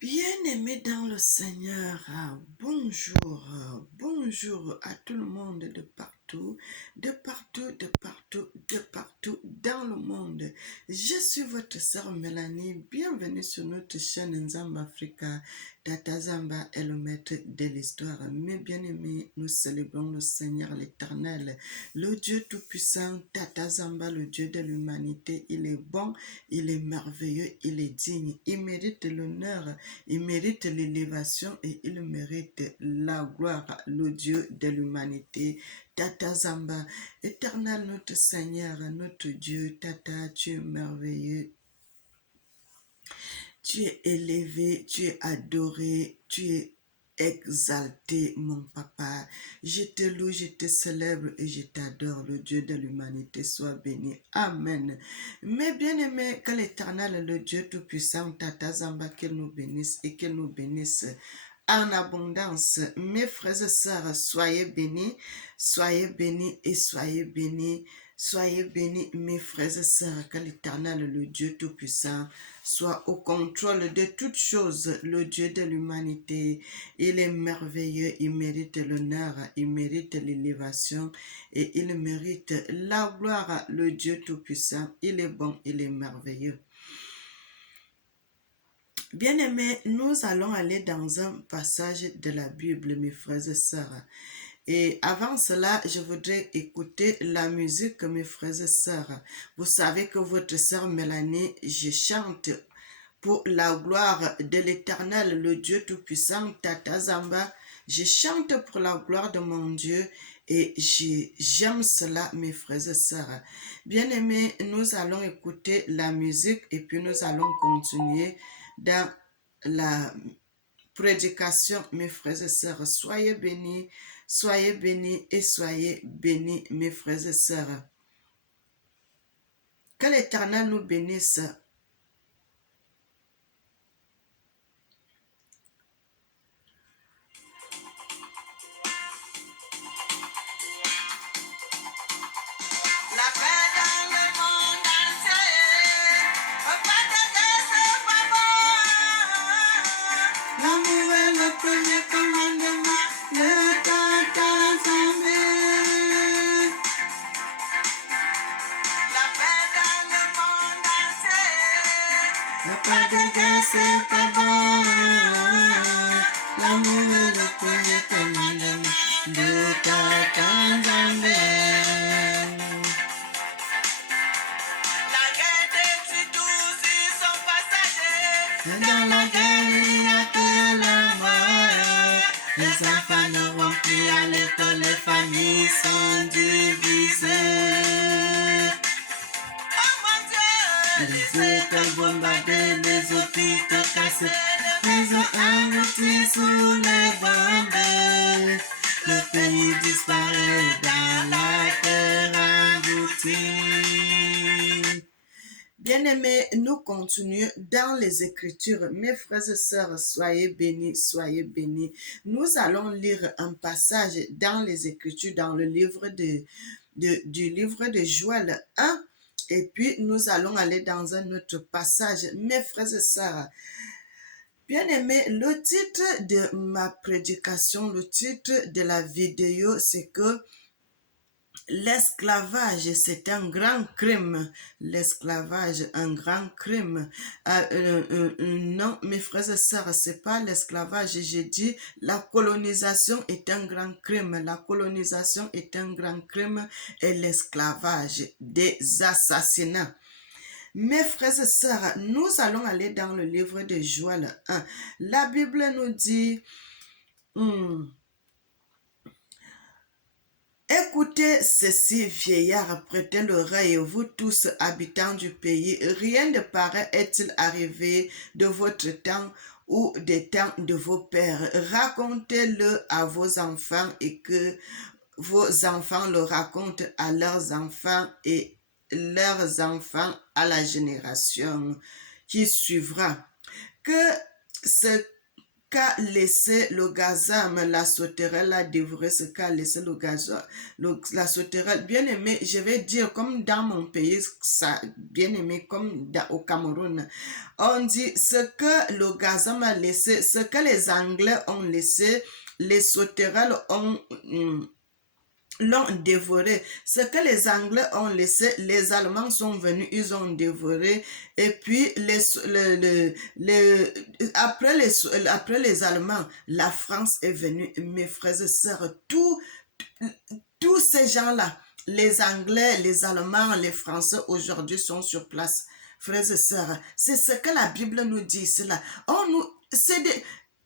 Bien-aimés dans le Seigneur, bonjour, bonjour à tout le monde de partout, de partout, de partout, de partout dans le monde. Je suis votre sœur Mélanie, bienvenue sur notre chaîne Nzamba Africa. Tata Zamba est le maître de l'histoire. Mes bien-aimés, nous célébrons le Seigneur l'Éternel, le Dieu Tout-Puissant, Tata Zamba, le Dieu de l'humanité. Il est bon, il est merveilleux, il est digne, il mérite l'honneur. Il mérite l'élévation et il mérite la gloire, le Dieu de l'humanité. Tata Zamba, éternel notre Seigneur, notre Dieu, Tata, tu es merveilleux. Tu es élevé, tu es adoré, tu es exalté, mon papa. Je te loue, je te célèbre et je t'adore. Le Dieu de l'humanité soit béni. Amen. Mes bien-aimés, que l'Éternel, le Dieu Tout-Puissant, Tata Zamba, qu'il nous bénisse et qu'il nous bénisse en abondance. Mes frères et sœurs, soyez bénis et soyez bénis. Soyez bénis, mes frères et sœurs, que l'Éternel, le Dieu Tout-Puissant, soit au contrôle de toutes choses, le Dieu de l'humanité. Il est merveilleux, il mérite l'honneur, il mérite l'élévation et il mérite la gloire, le Dieu Tout-Puissant. Il est bon, il est merveilleux. Bien-aimés, nous allons aller dans un passage de la Bible, mes frères et sœurs. Et avant cela, je voudrais écouter la musique, mes frères et sœurs. Vous savez que votre sœur Mélanie, je chante pour la gloire de l'Éternel, le Dieu Tout-Puissant, Tata Zamba. Je chante pour la gloire de mon Dieu et j'aime cela, mes frères et sœurs. Bien-aimés, nous allons écouter la musique et puis nous allons continuer dans la prédication, mes frères et sœurs. Soyez bénis et soyez bénis, mes frères et sœurs. Que l'Éternel nous bénisse. La paix dans le monde entier, partager ce papa. L'amour est le premier commandement, le Tata Zambé. La paix dans le monde entier, partager ce papa. L'amour est le premier commandement, le Tata Zambé. Dans la guerre, il n'y a que la mort. Les enfants ne vont plus à l'école, les familles sont divisées. Oh mon Dieu! Les écoles bombardées, les hôpitaux cassés, les maisons englouties sous les bombes. Le pays disparaît dans la terre engloutie. Bien-aimés, nous continuons dans les Écritures. Mes frères et sœurs, soyez bénis, soyez bénis. Nous allons lire un passage dans les Écritures, dans le livre du livre de Joël 1. Et puis, nous allons aller dans un autre passage. Mes frères et sœurs, bien-aimés, le titre de ma prédication, le titre de la vidéo, c'est que l'esclavage, c'est un grand crime. L'esclavage, un grand crime. Non, mes frères et sœurs, c'est pas l'esclavage. J'ai dit, la colonisation est un grand crime. La colonisation est un grand crime et l'esclavage, des assassinats. Mes frères et sœurs, nous allons aller dans le livre de Joël 1. La Bible nous dit, écoutez ceci, vieillards, prêtez l'oreille, vous tous habitants du pays, rien de pareil est-il arrivé de votre temps ou des temps de vos pères. Racontez-le à vos enfants et que vos enfants le racontent à leurs enfants et leurs enfants à la génération qui suivra. Que ce qu'a laissé le gazam, la sauterelle a dévoré ce qu'a laissé le gazam, la sauterelle. Bien aimé, je vais dire comme dans mon pays, ça, bien aimé, comme au Cameroun, on dit ce que le gazam a laissé, ce que les Anglais ont laissé, les sauterelles l'ont dévoré. Ce que les Anglais ont laissé, les Allemands sont venus, ils ont dévoré. Et puis, après les Allemands, la France est venue. Mes frères et sœurs, tous ces gens-là, les Anglais, les Allemands, les Français, aujourd'hui sont sur place. Frères et sœurs, c'est ce que la Bible nous dit, cela.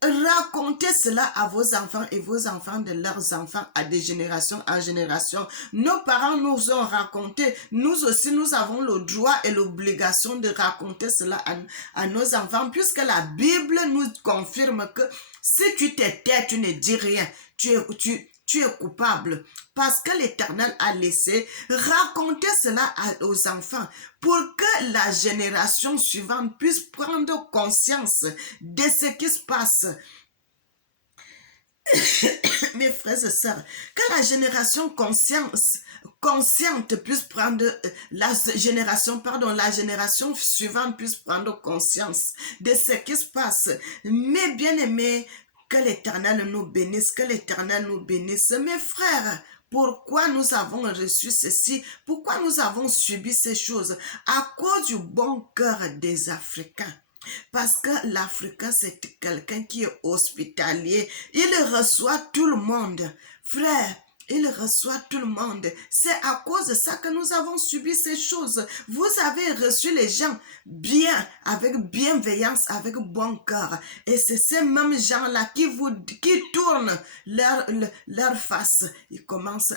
Racontez cela à vos enfants et vos enfants de leurs enfants à des générations en génération. Nos parents nous ont raconté. Nous aussi, nous avons le droit et l'obligation de raconter cela à nos enfants, puisque la Bible nous confirme que si tu te tais, tu ne dis rien. Tu es coupable parce que l'Éternel a laissé raconter cela aux enfants pour que la génération suivante puisse prendre conscience de ce qui se passe. Mes frères et sœurs, que la génération consciente puisse prendre la génération suivante puisse prendre conscience de ce qui se passe. Mes bien-aimés, que l'Éternel nous bénisse, que l'Éternel nous bénisse. Mes frères, pourquoi nous avons reçu ceci? Pourquoi nous avons subi ces choses? À cause du bon cœur des Africains. Parce que l'Africain, c'est quelqu'un qui est hospitalier. Il reçoit tout le monde. Frère, il reçoit tout le monde. C'est à cause de ça que nous avons subi ces choses. Vous avez reçu les gens bien, avec bienveillance, avec bon cœur. Et c'est ces mêmes gens-là qui tournent leur face. Ils commencent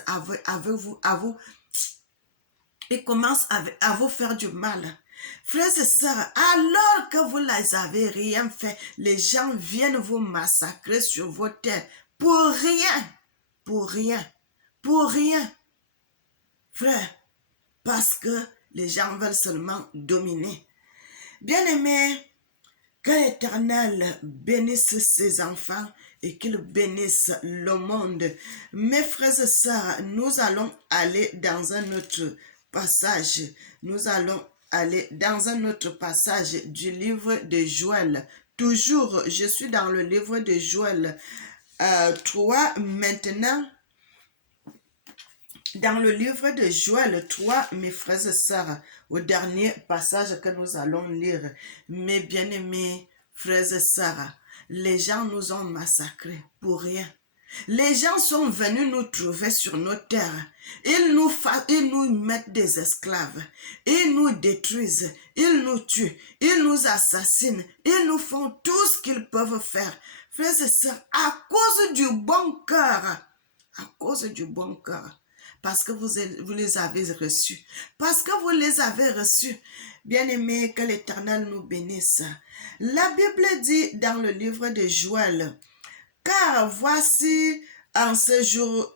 ils commencent à vous faire du mal. Frères et sœurs, alors que vous les avez rien fait, les gens viennent vous massacrer sur vos terres pour rien, pour rien, pour rien. Frère, parce que les gens veulent seulement dominer. Bien-aimés, que l'Éternel bénisse ses enfants et qu'il bénisse le monde. Mes frères et sœurs, nous allons aller dans un autre passage. Nous allons aller dans un autre passage du livre de Joël. Toujours, je suis dans le livre de Joël 3 maintenant. Dans le livre de Joël 3, mes frères et sœurs, au dernier passage que nous allons lire, mes bien-aimés frères et sœurs, les gens nous ont massacrés pour rien. Les gens sont venus nous trouver sur nos terres. Ils nous mettent des esclaves. Ils nous détruisent. Ils nous tuent. Ils nous assassinent. Ils nous font tout ce qu'ils peuvent faire. Frères et sœurs, à cause du bon cœur. À cause du bon cœur. Parce que vous les avez reçus. Parce que vous les avez reçus. Bien-aimés, que l'Éternel nous bénisse. La Bible dit dans le livre de Joël, car voici en ce jour,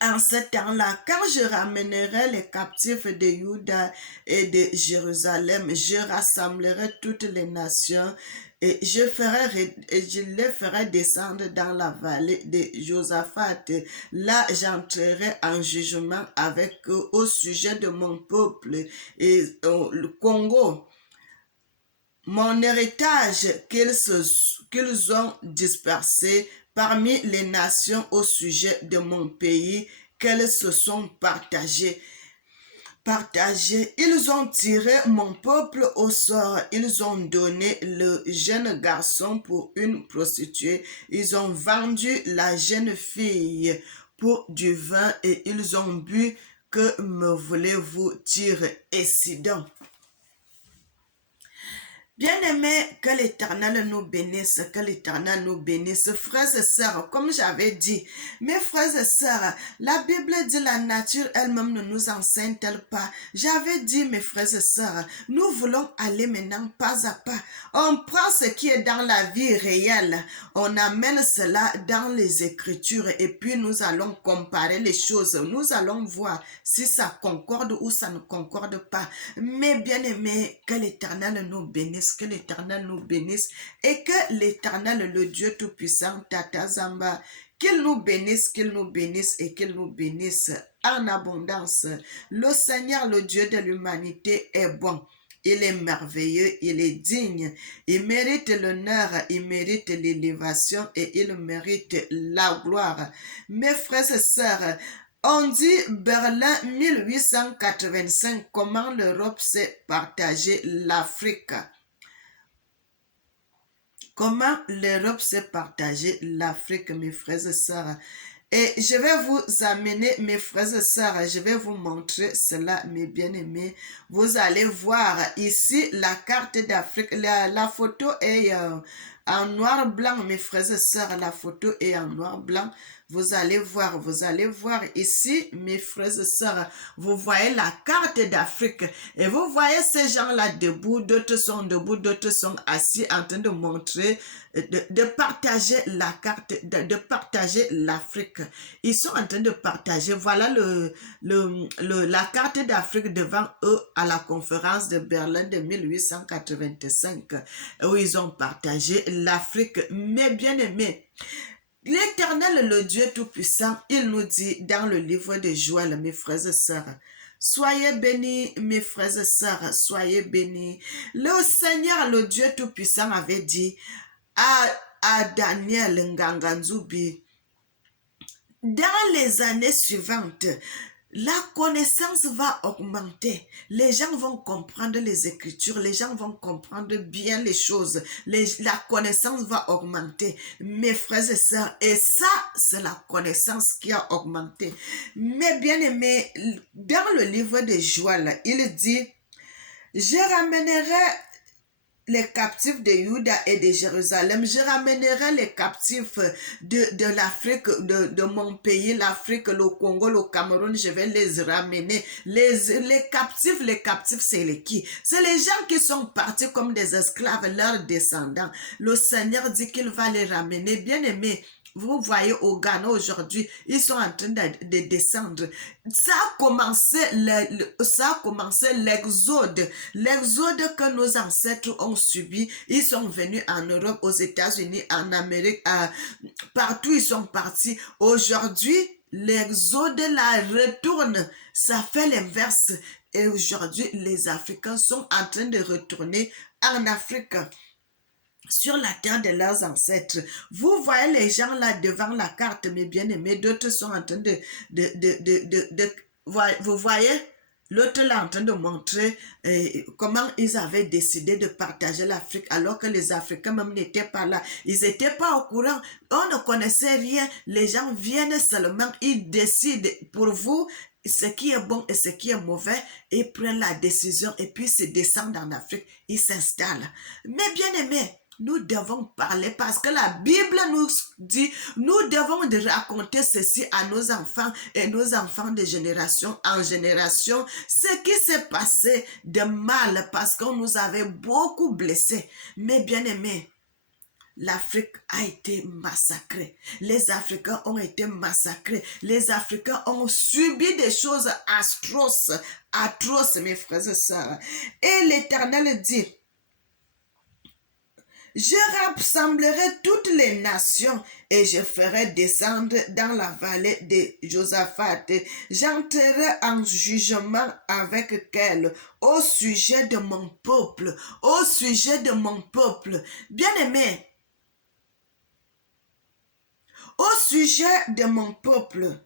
en ce temps-là, quand je ramènerai les captifs de Juda et de Jérusalem, je rassemblerai toutes les nations et je les ferai descendre dans la vallée de Josaphat. Là, j'entrerai en jugement avec eux au sujet de mon peuple et le Congo. Mon héritage qu'ils ont dispersé parmi les nations au sujet de mon pays, qu'elles se sont partagées. Ils ont tiré mon peuple au sort. Ils ont donné le jeune garçon pour une prostituée. Ils ont vendu la jeune fille pour du vin et ils ont bu. Que me voulez-vous dire, et Sidon? Bien-aimés, que l'Éternel nous bénisse, que l'Éternel nous bénisse. Frères et sœurs, comme j'avais dit, mes frères et sœurs, la Bible dit la nature elle-même ne nous enseigne-t-elle pas? J'avais dit, mes frères et sœurs, nous voulons aller maintenant pas à pas. On prend ce qui est dans la vie réelle, on amène cela dans les Écritures et puis nous allons comparer les choses. Nous allons voir si ça concorde ou ça ne concorde pas. Mais bien-aimés, que l'Éternel nous bénisse. que l'Éternel nous bénisse et que l'Éternel, le Dieu Tout-Puissant, Tata Zamba, qu'il nous bénisse et qu'il nous bénisse en abondance. Le Seigneur, le Dieu de l'humanité, est bon. Il est merveilleux, il est digne, il mérite l'honneur, il mérite l'élévation et il mérite la gloire. Mes frères et sœurs, on dit Berlin 1885, comment l'Europe s'est partagée l'Afrique. Comment l'Europe s'est partagée l'Afrique, mes frères et sœurs. Et je vais vous amener, mes frères et sœurs, je vais vous montrer cela, mes bien-aimés. Vous allez voir ici la carte d'Afrique. La photo est en noir-blanc, mes frères et sœurs. La photo est en noir-blanc. Vous allez voir ici, mes frères et sœurs, vous voyez la carte d'Afrique et vous voyez ces gens-là debout, d'autres sont debout, d'autres sont assis en train de montrer, de partager la carte, de partager l'Afrique. Ils sont en train de partager, voilà la carte d'Afrique devant eux à la conférence de Berlin de 1885 où ils ont partagé l'Afrique. Mes bien-aimés, l'Éternel, le Dieu Tout-Puissant, il nous dit dans le livre de Joël, mes frères et sœurs, soyez bénis, mes frères et sœurs, soyez bénis. Le Seigneur, le Dieu Tout-Puissant, avait dit à Daniel Nganganzubi, dans les années suivantes, la connaissance va augmenter. Les gens vont comprendre les Écritures. Les gens vont comprendre bien les choses. La connaissance va augmenter. Mes frères et sœurs, et ça, c'est la connaissance qui a augmenté. Mes bien-aimés, dans le livre de Joël, il dit, je ramènerai les captifs de Juda et de Jérusalem, je ramènerai les captifs de l'Afrique, de mon pays, l'Afrique, le Congo, le Cameroun, je vais les ramener. Les captifs, c'est les qui? C'est les gens qui sont partis comme des esclaves, leurs descendants. Le Seigneur dit qu'il va les ramener. Bien aimés, vous voyez au Ghana aujourd'hui, ils sont en train de descendre. Ça a commencé l'exode. L'exode que nos ancêtres ont subi. Ils sont venus en Europe, aux États-Unis, en Amérique, partout ils sont partis. Aujourd'hui, l'exode la retourne. Ça fait l'inverse. Et aujourd'hui, les Africains sont en train de retourner en Afrique, sur la terre de leurs ancêtres. Vous voyez les gens là devant la carte, mes bien-aimés, d'autres sont en train vous voyez, l'autre là en train de montrer comment ils avaient décidé de partager l'Afrique alors que les Africains même n'étaient pas là. Ils n'étaient pas au courant, on ne connaissait rien. Les gens viennent seulement, ils décident pour vous ce qui est bon et ce qui est mauvais, et prennent la décision et puis se descendent en Afrique, ils s'installent. Mais bien aimés, nous devons parler parce que la Bible nous dit, nous devons raconter ceci à nos enfants et nos enfants de génération en génération, ce qui s'est passé de mal parce qu'on nous avait beaucoup blessés. Mais bien aimés, l'Afrique a été massacrée. Les Africains ont été massacrés. Les Africains ont subi des choses atroces, mes frères et sœurs. Et l'Éternel dit, je rassemblerai toutes les nations et je ferai descendre dans la vallée de Josaphat. J'entrerai en jugement avec elle au sujet de mon peuple. Au sujet de mon peuple. Bien-aimé, au sujet de mon peuple.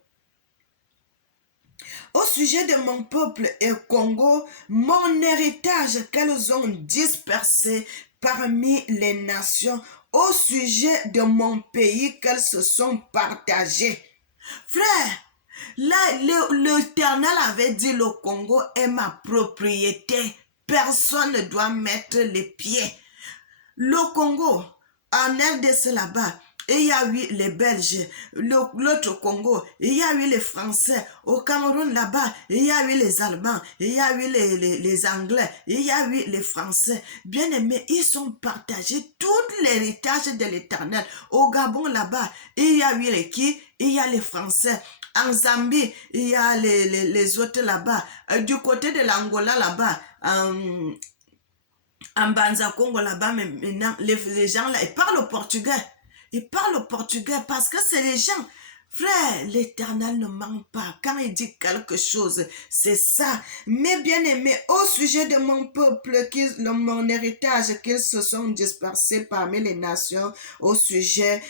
Au sujet de mon peuple et Congo, mon héritage qu'elles ont dispersé parmi les nations, au sujet de mon pays qu'elles se sont partagées. Frère, là, l'Éternel avait dit le Congo est ma propriété. Personne ne doit mettre les pieds. Le Congo, en RDC là-bas, il y a eu les Belges, l'autre Congo, il y a eu les Français, au Cameroun là-bas, il y a eu les Allemands, il y a eu les Anglais, il y a eu les Français. Bien aimés, ils sont partagés tout l'héritage de l'Éternel. Au Gabon là-bas, il y a eu les qui? Il y a les Français. En Zambie, il y a les autres là-bas. Du côté de l'Angola là-bas, en Banza Congo là-bas, mais maintenant, les gens là, ils parlent au portugais. Ils parlent au portugais parce que c'est les gens. Frère, l'Éternel ne ment pas. Quand il dit quelque chose, c'est ça. Mais bien aimé, au sujet de mon peuple, mon héritage, qu'ils se sont dispersés parmi les nations, au sujet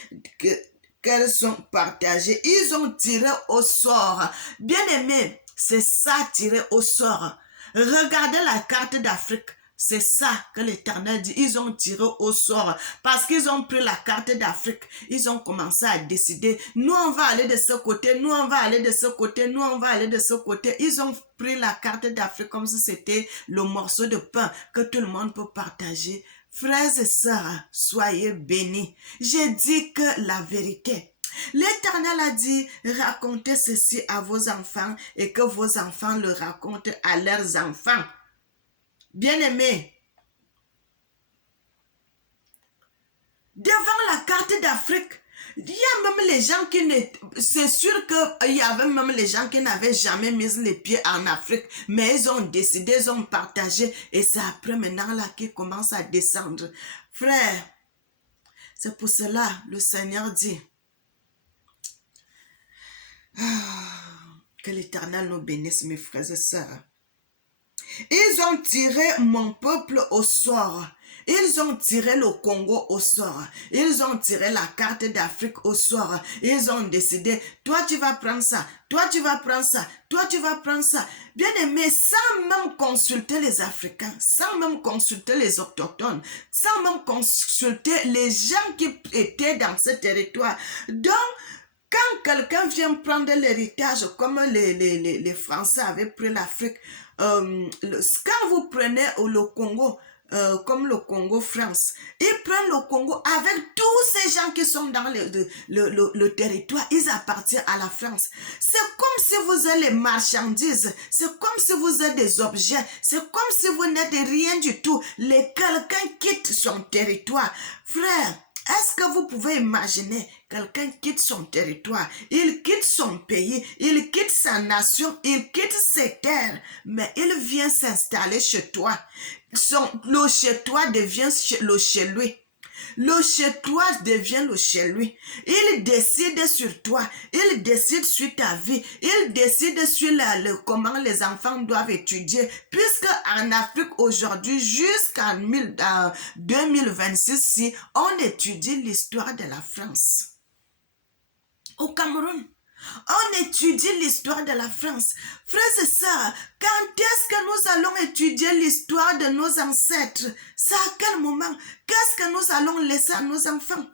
qu'elles sont partagées, ils ont tiré au sort. Bien aimé, c'est ça, tiré au sort. Regardez la carte d'Afrique. C'est ça que l'Éternel dit. Ils ont tiré au sort parce qu'ils ont pris la carte d'Afrique. Ils ont commencé à décider. Nous, on va aller de ce côté. Nous, on va aller de ce côté. Nous, on va aller de ce côté. Ils ont pris la carte d'Afrique comme si c'était le morceau de pain que tout le monde peut partager. Frères et sœurs, soyez bénis. J'ai dit que la vérité. L'Éternel a dit, racontez ceci à vos enfants et que vos enfants le racontent à leurs enfants. Bien-aimés, devant la carte d'Afrique, il y a même les gens qui ne... C'est sûr qu'il y avait même les gens qui n'avaient jamais mis les pieds en Afrique, mais ils ont décidé, ils ont partagé, et c'est après maintenant là qu'ils commencent à descendre. Frère, c'est pour cela le Seigneur dit, que l'Éternel nous bénisse, mes frères et sœurs. Ils ont tiré mon peuple au sort. Ils ont tiré le Congo au sort. Ils ont tiré la carte d'Afrique au sort. Ils ont décidé, toi tu vas prendre ça, toi tu vas prendre ça, toi tu vas prendre ça. Bien aimé, sans même consulter les Africains, sans même consulter les autochtones, sans même consulter les gens qui étaient dans ce territoire. Donc, quand quelqu'un vient prendre l'héritage, comme les Français avaient pris l'Afrique, quand vous prenez le Congo, comme le Congo-France, ils prennent le Congo avec tous ces gens qui sont dans le territoire, ils appartiennent à la France. C'est comme si vous êtes les marchandises, c'est comme si vous êtes des objets, c'est comme si vous n'êtes rien du tout. Quelqu'un quitte son territoire. Frère, est-ce que vous pouvez imaginer quelqu'un quitte son territoire, il quitte son pays, il quitte sa nation, il quitte ses terres, mais il vient s'installer chez toi. Le chez toi devient le chez lui. Le chez toi devient le chez lui. Il décide sur toi. Il décide sur ta vie. Il décide sur comment les enfants doivent étudier. Puisque en Afrique aujourd'hui, jusqu'en 2026, si on étudie l'histoire de la France. Au Cameroun, on étudie l'histoire de la France. Frères et sœurs, quand est-ce que nous allons étudier l'histoire de nos ancêtres? C'est à quel moment? Qu'est-ce que nous allons laisser à nos enfants?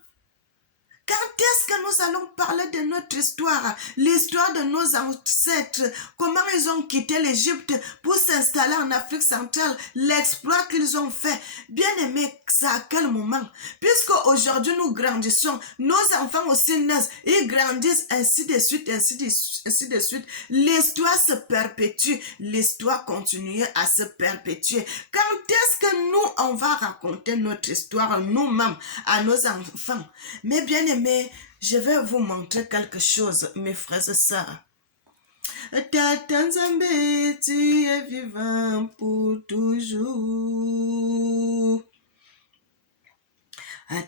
Quand est-ce que nous allons parler de notre histoire, l'histoire de nos ancêtres, comment ils ont quitté l'Égypte pour s'installer en Afrique centrale, l'exploit qu'ils ont fait? Bien aimé, c'est à quel moment? Puisque aujourd'hui nous grandissons, nos enfants aussi naissent, ils grandissent ainsi de suite, ainsi de suite. L'histoire se perpétue, l'histoire continue à se perpétuer. Quand est-ce que nous, on va raconter notre histoire nous-mêmes à nos enfants? Mais bien aimé, je vais vous montrer quelque chose, mes frères et sœurs. Tata Nzambe, tu es vivant pour toujours.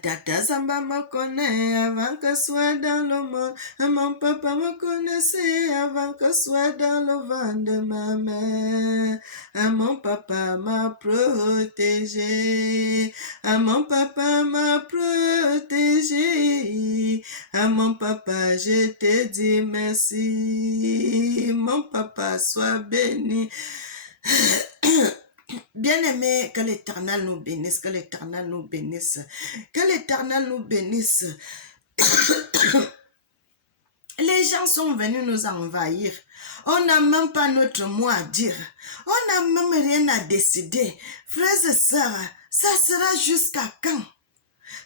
Tata Zamba me connaît avant que soit dans le monde. Mon papa me connaissait avant que soit dans le ventre de ma mère. Mon papa m'a protégé. Mon papa m'a protégé. Mon papa, je te dis merci. Mon papa, sois béni. Bien-aimés, que l'Éternel nous bénisse, que l'Éternel nous bénisse, que l'Éternel nous bénisse. Les gens sont venus nous envahir. On n'a même pas notre mot à dire. On n'a même rien à décider. Frères et sœurs, ça sera jusqu'à quand?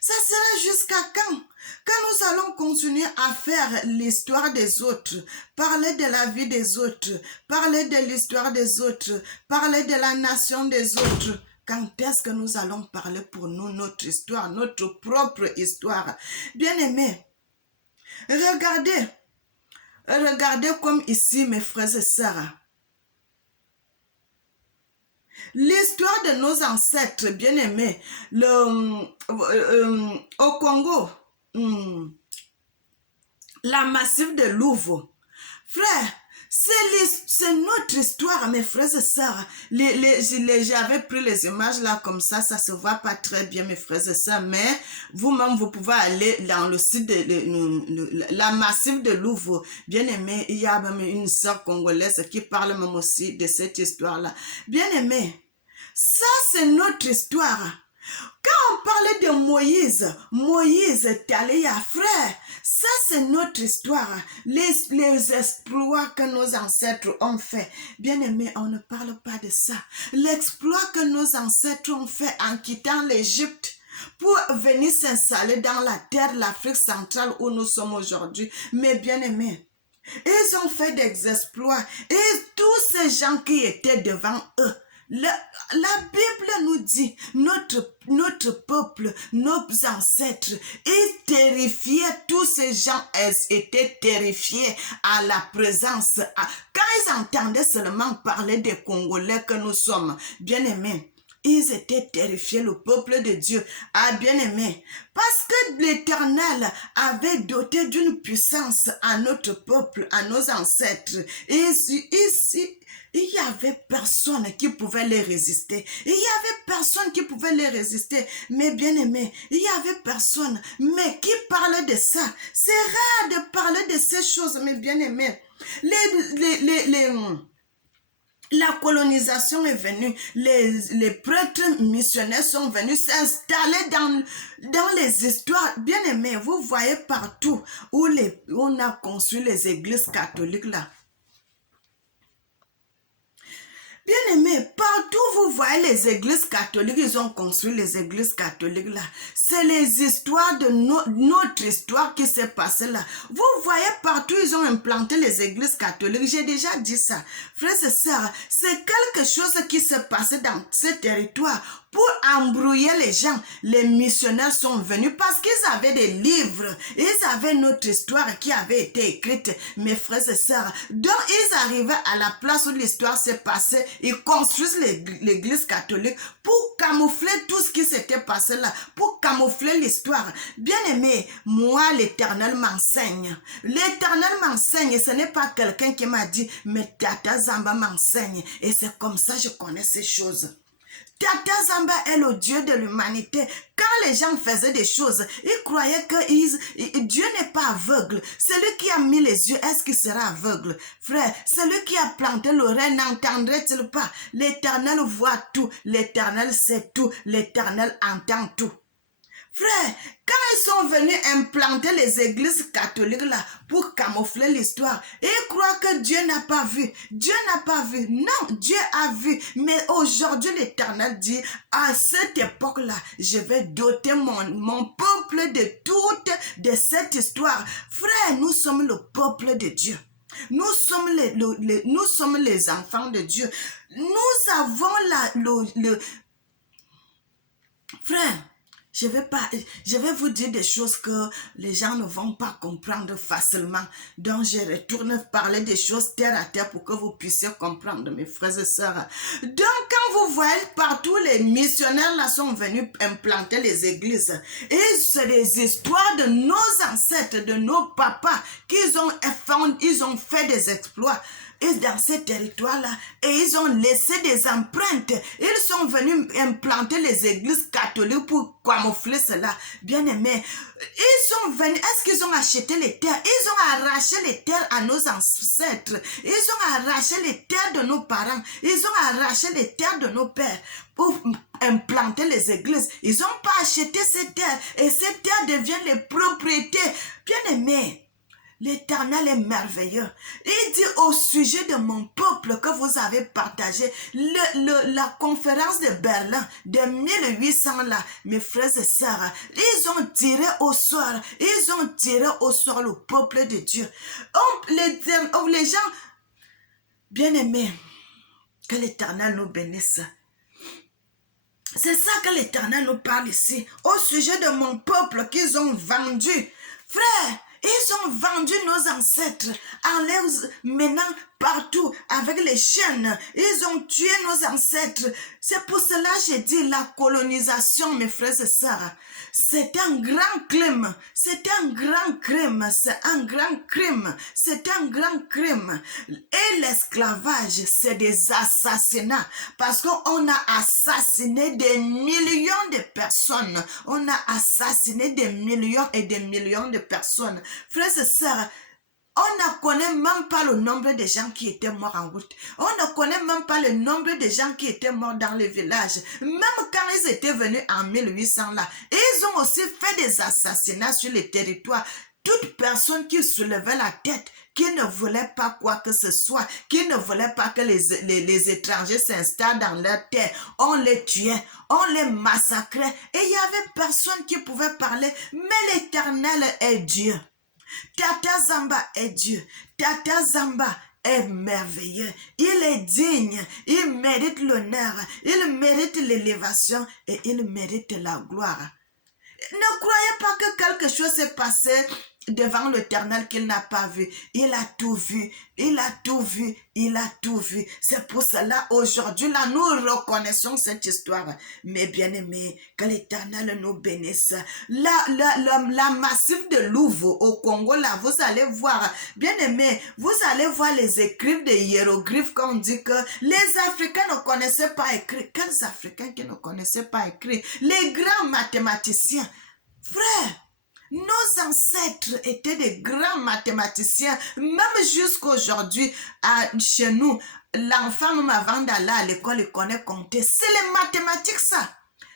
Ça sera jusqu'à quand? Quand nous allons continuer à faire l'histoire des autres, parler de la vie des autres, parler de l'histoire des autres, parler de la nation des autres, quand est-ce que nous allons parler pour nous, notre histoire, notre propre histoire? Bien-aimés, regardez comme ici, mes frères et sœurs. L'histoire de nos ancêtres, bien-aimés, au Congo, la massif de Louvre. Frère, c'est notre histoire, mes frères et sœurs. J'avais pris les images là comme ça se voit pas très bien, mes frères et sœurs, mais vous-même, vous pouvez aller dans le site de la massif de Louvre. Bien aimé, il y a même une sœur congolaise qui parle même aussi de cette histoire-là. Bien aimé, ça c'est notre histoire. Quand on parlait de Moïse est allé à frère. Ça, c'est notre histoire. Les exploits que nos ancêtres ont fait. Bien aimé, on ne parle pas de ça. L'exploit que nos ancêtres ont fait en quittant l'Égypte pour venir s'installer dans la terre, l'Afrique centrale où nous sommes aujourd'hui. Mais bien aimé, ils ont fait des exploits. Et tous ces gens qui étaient devant eux, la Bible nous dit, notre peuple, nos ancêtres, ils terrifiaient, tous ces gens étaient terrifiés à la présence. Quand ils entendaient seulement parler des Congolais que nous sommes, bien aimés, ils étaient terrifiés, le peuple de Dieu. Ah, bien aimé, parce que l'Éternel avait doté d'une puissance à notre peuple, à nos ancêtres. Il y avait personne qui pouvait les résister. Il y avait personne qui pouvait les résister. Mais bien aimé, il y avait personne. Mais qui parlait de ça? C'est rare de parler de ces choses, mais bien aimé. La colonisation est venue, les prêtres missionnaires sont venus s'installer dans les histoires. Bien aimés, vous voyez partout où on a construit les églises catholiques là. Bien aimé, partout vous voyez les églises catholiques, ils ont construit les églises catholiques là. C'est les histoires de notre histoire qui s'est passée là. Vous voyez partout, ils ont implanté les églises catholiques. J'ai déjà dit ça. Frères et sœurs, c'est quelque chose qui s'est passé dans ce territoire. Pour embrouiller les gens, les missionnaires sont venus parce qu'ils avaient des livres. Ils avaient notre histoire qui avait été écrite, mes frères et sœurs. Donc, ils arrivaient à la place où l'histoire s'est passée. Ils construisent l'église catholique pour camoufler tout ce qui s'était passé là, pour camoufler l'histoire. Bien aimé, moi, l'Éternel m'enseigne. L'Éternel m'enseigne et ce n'est pas quelqu'un qui m'a dit, mais Tata Zamba m'enseigne. Et c'est comme ça que je connais ces choses. Tata Zamba est le Dieu de l'humanité. Quand les gens faisaient des choses, ils croyaient que Dieu n'est pas aveugle. Celui qui a mis les yeux, est-ce qu'il sera aveugle? Frère, celui qui a planté l'oreille, n'entendrait-il pas? L'Éternel voit tout, l'Éternel sait tout, l'Éternel entend tout. Frère, quand ils sont venus implanter les églises catholiques là pour camoufler l'histoire, ils croient que Dieu n'a pas vu. Dieu n'a pas vu. Non, Dieu a vu. Mais aujourd'hui, l'Éternel dit, à cette époque-là, je vais doter mon peuple de cette histoire. Frère, nous sommes le peuple de Dieu. Nous sommes les enfants de Dieu. Nous avons frère, je vais vous dire des choses que les gens ne vont pas comprendre facilement. Donc, je retourne parler des choses terre à terre pour que vous puissiez comprendre, mes frères et sœurs. Donc, quand vous voyez partout, les missionnaires là sont venus implanter les églises. Et c'est les histoires de nos ancêtres, de nos papas, ils ont fait des exploits. Et dans ces territoires-là, et ils ont laissé des empreintes. Ils sont venus implanter les églises catholiques pour camoufler cela. Bien aimé, ils sont venus, est-ce qu'ils ont acheté les terres? Ils ont arraché les terres à nos ancêtres. Ils ont arraché les terres de nos parents. Ils ont arraché les terres de nos pères pour implanter les églises. Ils n'ont pas acheté ces terres. Et ces terres deviennent les propriétés. Bien aimé, l'Éternel est merveilleux. Il dit au sujet de mon peuple que vous avez partagé la conférence de Berlin de 1800 là, mes frères et sœurs, ils ont tiré au sort le peuple de Dieu. Les gens, bien aimés, que l'Éternel nous bénisse. C'est ça que l'Éternel nous parle ici, au sujet de mon peuple qu'ils ont vendu. Frère, ils ont vendu nos ancêtres en les menant partout avec les chaînes. Ils ont tué nos ancêtres. C'est pour cela que j'ai dit la colonisation, mes frères et sœurs. C'est un grand crime. C'est un grand crime. C'est un grand crime. C'est un grand crime. Et l'esclavage, c'est des assassinats. Parce qu'on a assassiné des millions de personnes. On a assassiné des millions et des millions de personnes. Frères et sœurs, on ne connaît même pas le nombre de gens qui étaient morts en route. On ne connaît même pas le nombre de gens qui étaient morts dans les villages. Même quand ils étaient venus en 1800 là, ils ont aussi fait des assassinats sur les territoires. Toute personne qui soulevait la tête, qui ne voulait pas quoi que ce soit, qui ne voulait pas que les étrangers s'installent dans leur terre, on les tuait, on les massacrait. Et il n'y avait personne qui pouvait parler. Mais l'Éternel est Dieu. Tata Zamba est Dieu. Tata Zamba est merveilleux. Il est digne. Il mérite l'honneur. Il mérite l'élévation et il mérite la gloire. Ne croyez pas que quelque chose s'est passé devant l'Éternel qu'il n'a pas vu. Il a tout vu. Il a tout vu. Il a tout vu. C'est pour cela, aujourd'hui, là, nous reconnaissons cette histoire. Mais bien aimés, que l'Éternel nous bénisse. La massif de Louvre au Congo, là, vous allez voir, bien aimés, vous allez voir les écrits des hiéroglyphes qu'on dit que les Africains ne connaissaient pas écrire. Quels Africains qui ne connaissaient pas écrire? Les grands mathématiciens. Frère, nos ancêtres étaient des grands mathématiciens, même jusqu'aujourd'hui, chez nous, l'enfant, même avant d'aller à l'école, il connaît compter. C'est les mathématiques, ça.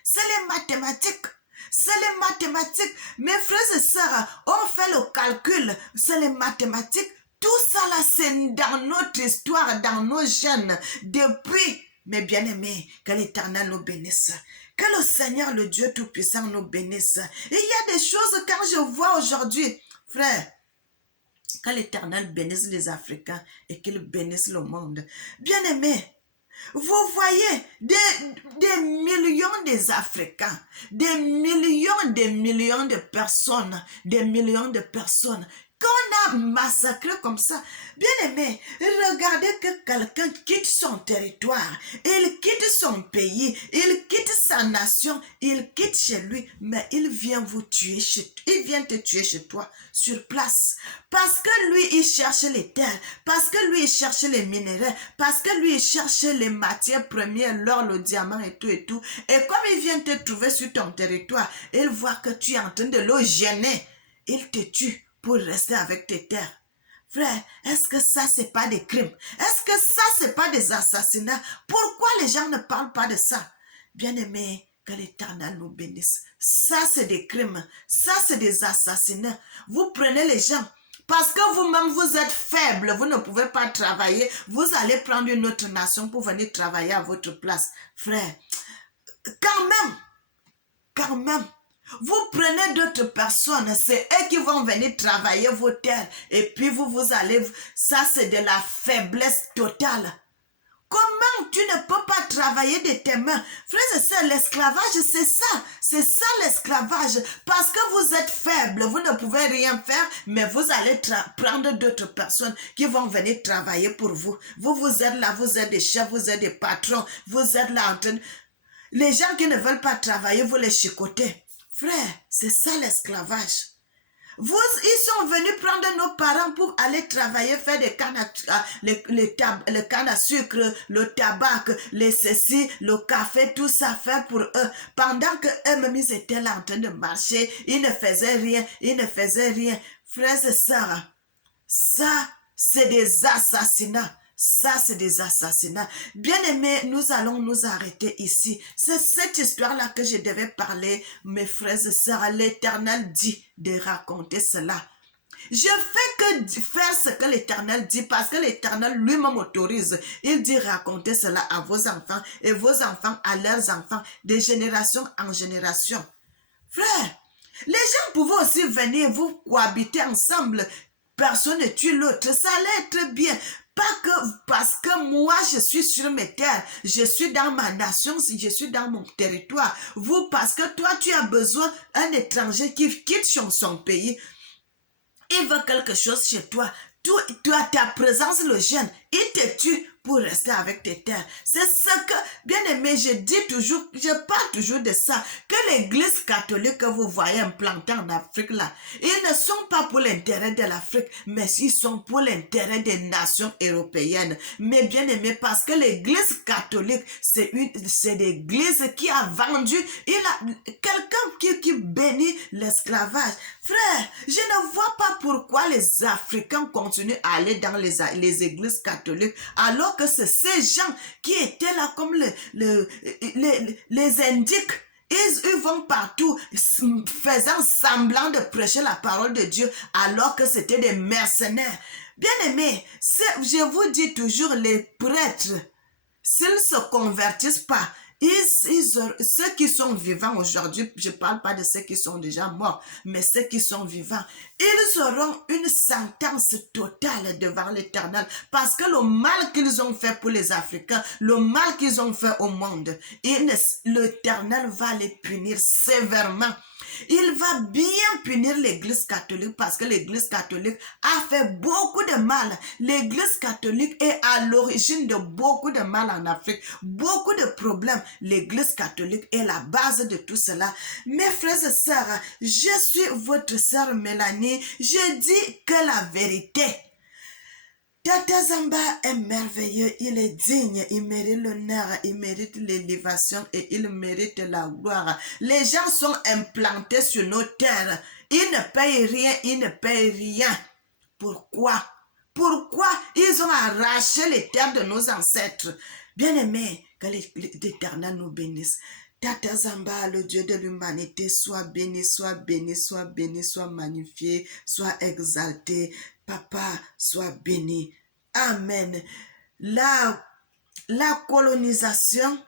C'est les mathématiques. C'est les mathématiques. Mes frères et sœurs, on fait le calcul. C'est les mathématiques. Tout ça là, c'est dans notre histoire, dans nos gènes. Depuis, mes bien-aimés, que l'Éternel nous bénisse. Que le Seigneur, le Dieu Tout-Puissant, nous bénisse. Et il y a des choses, quand je vois aujourd'hui, frère, que l'Éternel bénisse les Africains et qu'il bénisse le monde. Bien-aimés, vous voyez des millions des Africains, des millions de personnes, qu'on a massacré comme ça. Bien aimé, regardez que quelqu'un quitte son territoire, il quitte son pays, il quitte sa nation, il quitte chez lui, mais il vient vous tuer, il vient te tuer chez toi, sur place. Parce que lui, il cherche les terres, parce que lui, il cherche les minéraux, parce que lui, il cherche les matières premières, l'or, le diamant et tout et tout. Et comme il vient te trouver sur ton territoire, il voit que tu es en train de le gêner, il te tue pour rester avec tes terres. Frère, est-ce que ça, c'est pas des crimes? Est-ce que ça, c'est pas des assassinats? Pourquoi les gens ne parlent pas de ça? Bien-aimés, que l'Éternel nous bénisse. Ça, c'est des crimes. Ça, c'est des assassinats. Vous prenez les gens. Parce que vous-même, vous êtes faible, vous ne pouvez pas travailler. Vous allez prendre une autre nation pour venir travailler à votre place. Frère, quand même, vous prenez d'autres personnes, c'est eux qui vont venir travailler vos terres. Et puis vous allez, ça c'est de la faiblesse totale. Comment tu ne peux pas travailler de tes mains? Frères et sœurs, l'esclavage, c'est ça l'esclavage. Parce que vous êtes faible, vous ne pouvez rien faire, mais vous allez prendre d'autres personnes qui vont venir travailler pour vous. Vous êtes là, vous êtes des chefs, vous êtes des patrons, vous êtes là en train... Les gens qui ne veulent pas travailler, vous les chicotez. Frère, c'est ça l'esclavage. Ils sont venus prendre nos parents pour aller travailler, faire des cannes le canne à sucre, le tabac, les ceci, le café, tout ça faire pour eux. Pendant que eux-mêmes, ils étaient là en train de marcher, ils ne faisaient rien. Frères et sœurs, ça, c'est des assassinats. Ça, c'est des assassinats. Bien aimés, nous allons nous arrêter ici. C'est cette histoire-là que je devais parler, mes frères et sœurs. L'Éternel dit de raconter cela. Je fais que faire ce que l'Éternel dit parce que l'Éternel lui-même autorise. Il dit raconter cela à vos enfants et vos enfants à leurs enfants, de génération en génération. Frère, les gens pouvaient aussi venir vous cohabiter ensemble. Personne ne tue l'autre. Ça allait être bien. Parce que moi, je suis sur mes terres, je suis dans ma nation, je suis dans mon territoire. Vous, parce que toi, tu as besoin d'un étranger qui quitte son pays. Il veut quelque chose chez toi. Tu as ta présence, le jeune, il te tue pour rester avec tes terres. C'est ce que, bien aimé, je dis toujours, je parle toujours de ça, que l'église catholique que vous voyez implantée en Afrique là, ils ne sont pas pour l'intérêt de l'Afrique, mais ils sont pour l'intérêt des nations européennes. Mais bien aimé, parce que l'église catholique, c'est l'église qui a vendu, quelqu'un qui bénit l'esclavage. Frère, je ne vois pas pourquoi les Africains continuent à aller dans les églises catholiques alors que c'est ces gens qui étaient là comme les indiques. Ils vont partout faisant semblant de prêcher la parole de Dieu alors que c'était des mercenaires. Bien aimés, je vous dis toujours, les prêtres, s'ils ne se convertissent pas, ceux qui sont vivants aujourd'hui, je ne parle pas de ceux qui sont déjà morts, mais ceux qui sont vivants, ils auront une sentence totale devant l'Éternel parce que le mal qu'ils ont fait pour les Africains, le mal qu'ils ont fait au monde, l'Éternel va les punir sévèrement. Il va bien punir l'église catholique parce que l'église catholique a fait beaucoup de mal. L'église catholique est à l'origine de beaucoup de mal en Afrique, beaucoup de problèmes. L'église catholique est la base de tout cela. Mes frères et sœurs, je suis votre sœur Mélanie. Je dis que la vérité. Tata Zamba est merveilleux, il est digne, il mérite l'honneur, il mérite l'élévation et il mérite la gloire. Les gens sont implantés sur nos terres. Ils ne payent rien, ils ne payent rien. Pourquoi? Pourquoi ils ont arraché les terres de nos ancêtres? Bien-aimés, que l'Éternel nous bénisse. Tata Zamba, le Dieu de l'humanité, soit béni, soit béni, soit béni, soit magnifié, soit exalté. Papa, sois béni. Amen. La colonisation,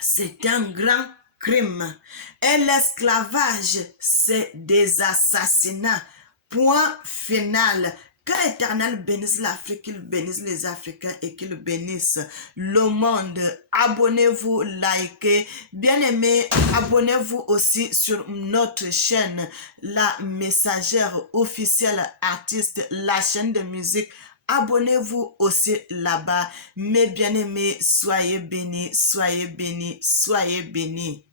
c'est un grand crime. Et l'esclavage, c'est des assassinats. Point final. Que l'Éternel bénisse l'Afrique, qu'il bénisse les Africains et qu'il bénisse le monde. Abonnez-vous, likez. Bien-aimés, abonnez-vous aussi sur notre chaîne, la messagère officielle artiste, la chaîne de musique. Abonnez-vous aussi là-bas. Mes bien-aimés, soyez bénis, soyez bénis, soyez bénis.